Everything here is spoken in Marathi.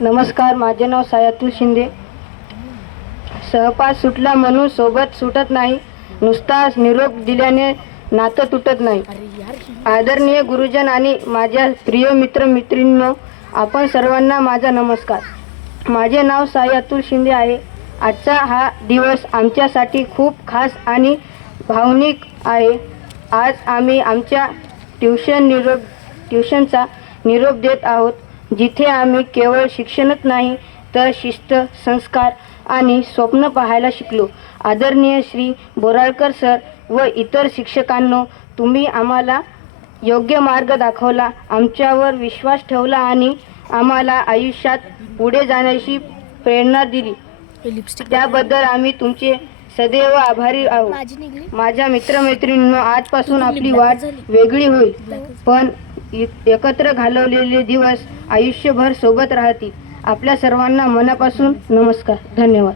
नमस्कार, माझे नाव सायातुल शिंदे. सहपास सुटला म्हणून सोबत सुटत नाही, नुसता निरोप दिल्याने नातं तुटत नाही. आदरणीय गुरुजन आणि माझ्या प्रिय मित्रमैत्रिणींनो, आपण सर्वांना माझा नमस्कार. माझे नाव सायातुल शिंदे आहे. आजचा हा दिवस आमच्यासाठी खूप खास आणि भावनिक आहे. आज आम्ही आमच्या ट्युशनचा निरोप देत आहोत, जिथे आम्ही केवळ शिक्षणच नाही तर शिस्त, संस्कार आणि स्वप्न पाहायला शिकलो. आदरणीय श्री बोराळकर सर व इतर शिक्षकांनो, तुम्ही आम्हाला योग्य मार्ग दाखवला, आमच्यावर विश्वास ठेवला आणि आम्हाला आयुष्यात पुढे जाण्याची प्रेरणा दिली. त्याबद्दल आम्ही तुमचे सदैव आभारी आहोत. माझ्या मित्रमैत्रिणींनो, आजपासून आपली वाट वेगळी होईल, पण एकत्र घालवलेले दिवस आयुष्यभर सोबत राहतील. आपल्या सर्वांना मनापासून नमस्कार. धन्यवाद.